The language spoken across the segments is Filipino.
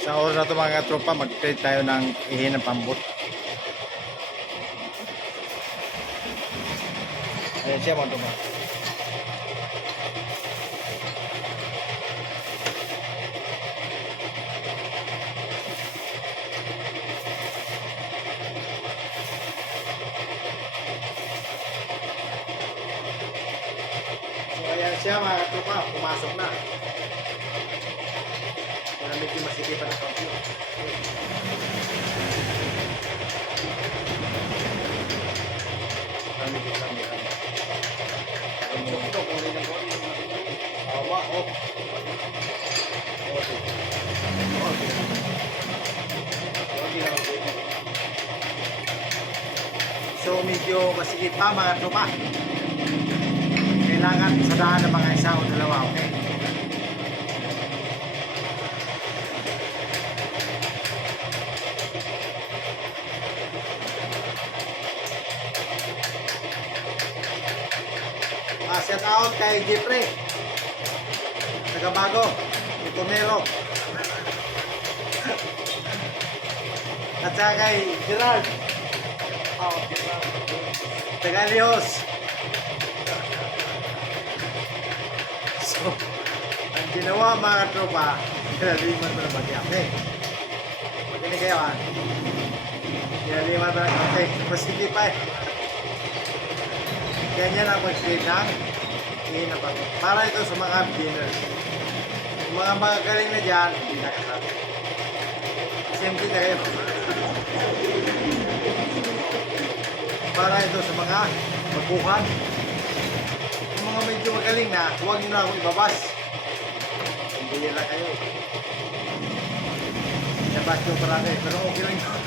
Sa oras na ito mga tropa, mag-trade tayo ng ihi ng pambot. Ayan siya mga tropa. So ayan siya mga tropa, pumasok na. Para medyo masikipan ang pambot. Marami din lang yan. Tama, oh. Okay. Okay. Okay lang, okay. So medyo masikip pa mga tropa. Kailangan sa daan ng mga isa o dalawa, okay? Shout out kay Jeffrey. Tagabago. Itumero. At saka kay Gerard. Oh, Gerard. Tagalios. So, ang ginawa mga tropa, kinaliman ko na mag-yape. Makinig kayo ha. Kinaliman ko na kape. Masiki pa eh. Ganyan ang mag-trade hihina pa. Para ito sa mga beginners. Yung mga magagaling na dyan, hindi na kasama. Simple kayo. Para ito sa mga magbuhan. Yung mga medyo magaling na, huwag nyo na akong ibabas. Hindi na kayo. Nabas nyo parami, pero okay lang yun.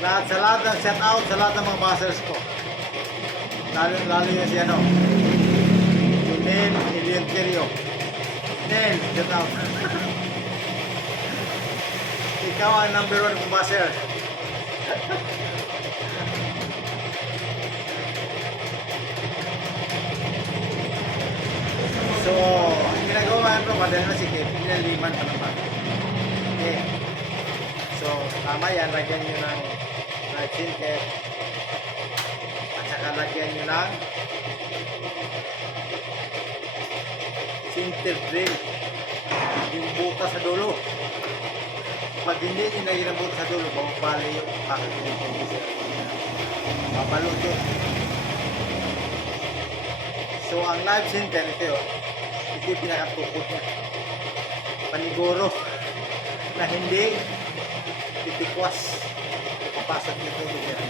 lahat sa lahat ng shout out sa lahat ng mga bashers ko. Lalo, lalo yun si ano. Si Nel Elienterio. Nel, shout out. Ikaw ang number one kong basher. so, ang ginagawa ko, madali na sikip, pinaliman pa naman. Okay. So, tama yan, lagyan nyo ng na. At saka lagyan nyo ng sinter drill. Yung buta sa dulo. Pag hindi nyo lagyan ng buta sa dulo, mababali yung packaging ng. Mabalot yun. So, ang live sinter, ito yun. Ito yung pinakatukod niya. Paniguro na hindi titikwas papasok nito yung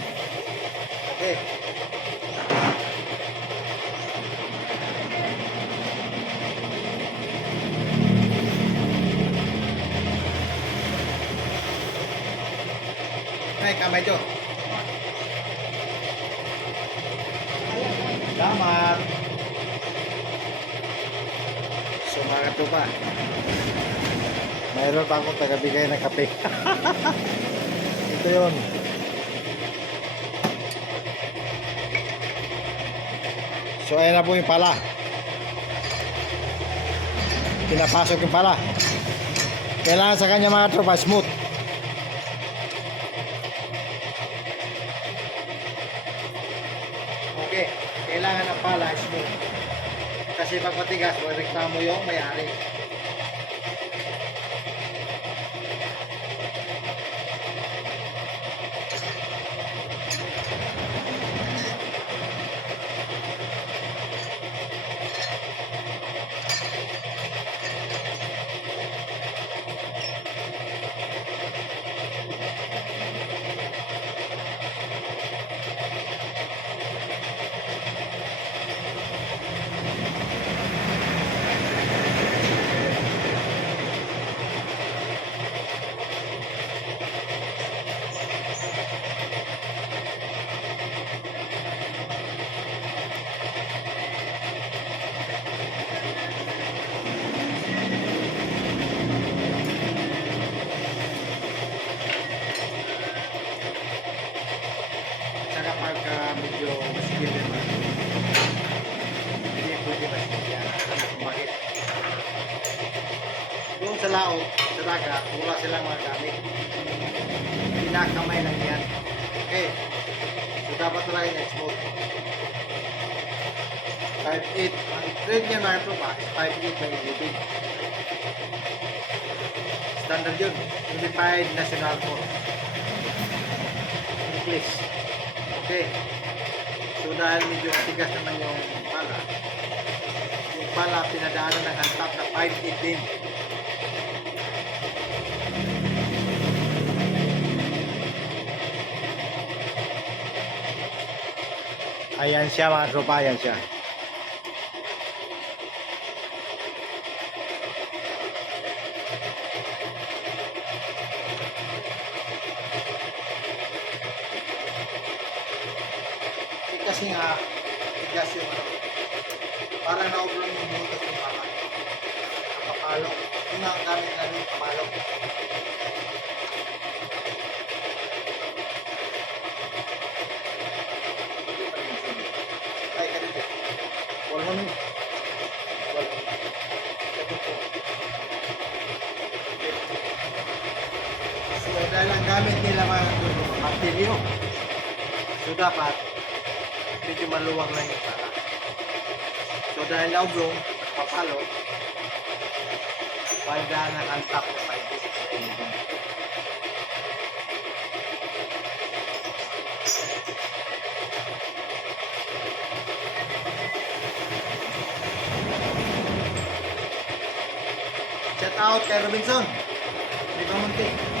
Okay. Kamay Jo. Salamat. So mga tupa, mayroon pa akong tagabigay ng kape. Ito yun. So ayan na po yung pala. Pinapasok yung pala. Kailangan sa kanya mga tropa smooth. Kasi pag matigas, reklamo yung may-ari. Laot, sa dagat, wala silang mga gamit. Pinakamay lang yan. Okay. So dapat talaga yung export. 5'8". Ang trade niya mga tropa is 5'8 by 11. Standard yun. Unified National Force. English. Okay. So dahil medyo matigas naman yung pala, yung pala pinadaanan ng hantap na 5'8 din. Ayan siya mga tropa, ayan siya. Kasi nga, tigas yung ano, parang naublong yung butas ng pala. Kapapalo. Yun ang gamit namin, kapalo. Ay, ganito. Wala mo. Wala. Ito po. So, dahil ang gamit nila mga martilyo. So, dapat, medyo maluwag lang yung pala. So, dahil naublong, papalo, pagdaan ng antap na 5 Shout out kay Robinson. Di ba munti?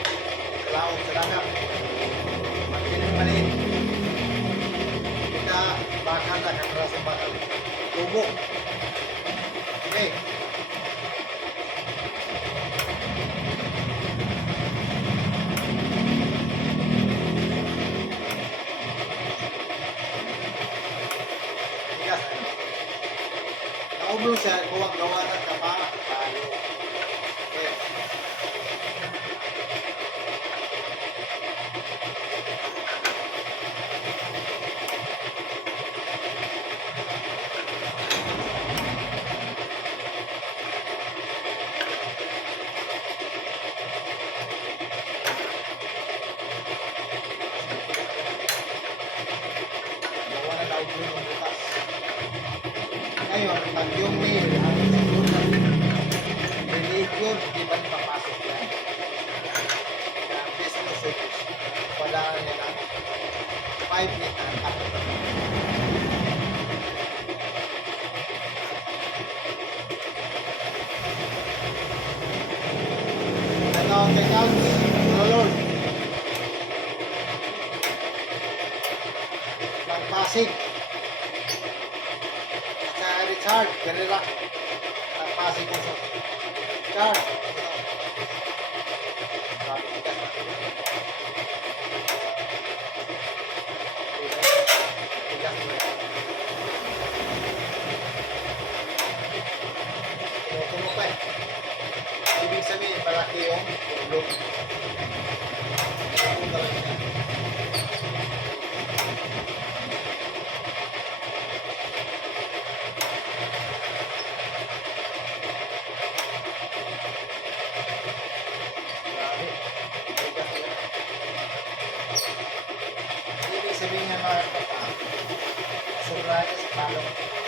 kalaon sa dagat. Magkiling maliit. Kita bakal na kapras ng bakal. Tubo. Okay. Tigas, ano? Naublong siya, gawa रखी है सभी हमारे पता सुन रहा है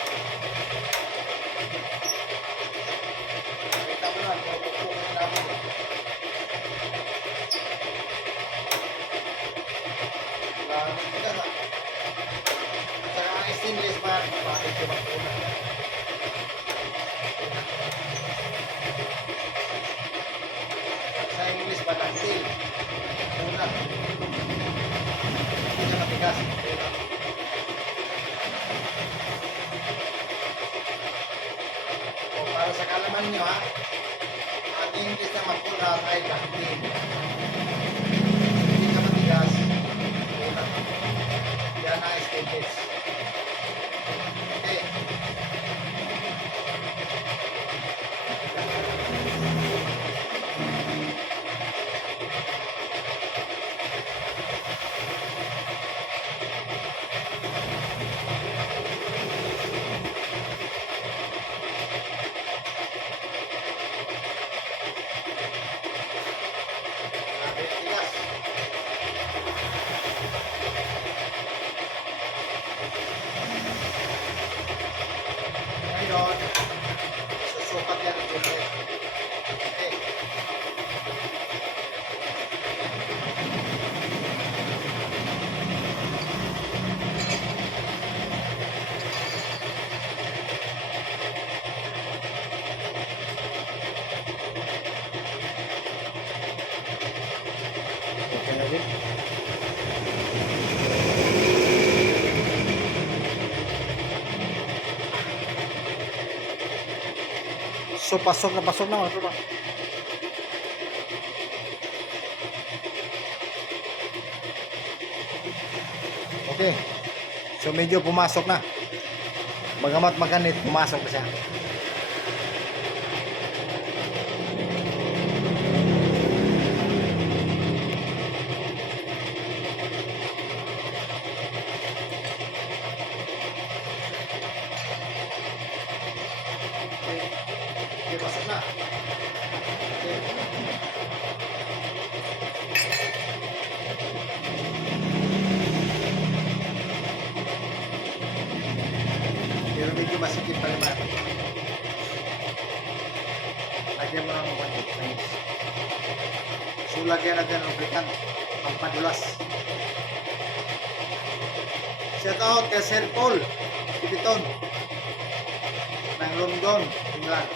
So pasok na pasok na mga tropa. Okay. So medyo pumasok na. Bagamat maganit, pumasok na siya. Natin ng lubricant. Pampadulas. Shout out kay Sir Paul. Tipiton. Ng London, England.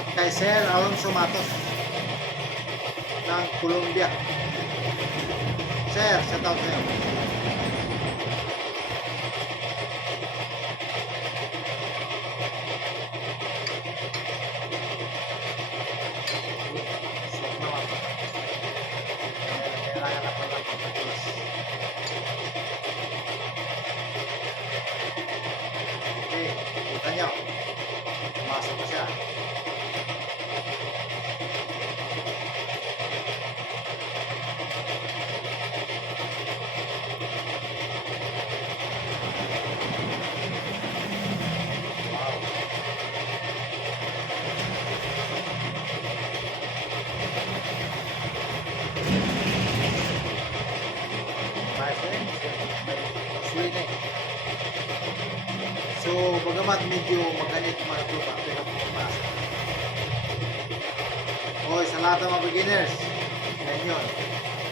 At kay Sir Alonso Matos. Ng Colombia. Sir, shout out sa'yo. Medyo maganit mga tropa, pero pumapasok. Hoy, sa lahat ng mga beginners, yan yun.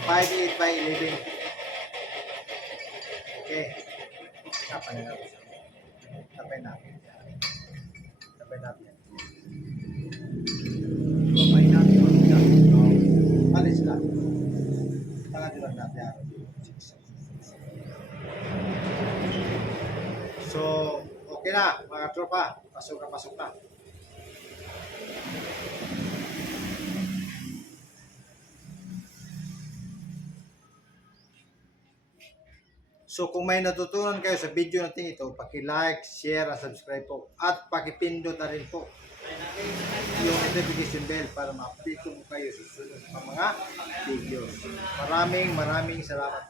5'8 by 11. Okay. Tapay natin. Tapay natin. Tapay natin. Tapay natin. Oh, Alis lang. Tangan lang natin. So, okay na mga tropa. Pasok na, pasok na. So, kung may natutunan kayo sa video natin ito, paki-like, share, at subscribe po. At paki-pindot na rin po yung notification bell para ma-update ko kayo sa susunod pa mga videos. Maraming maraming salamat.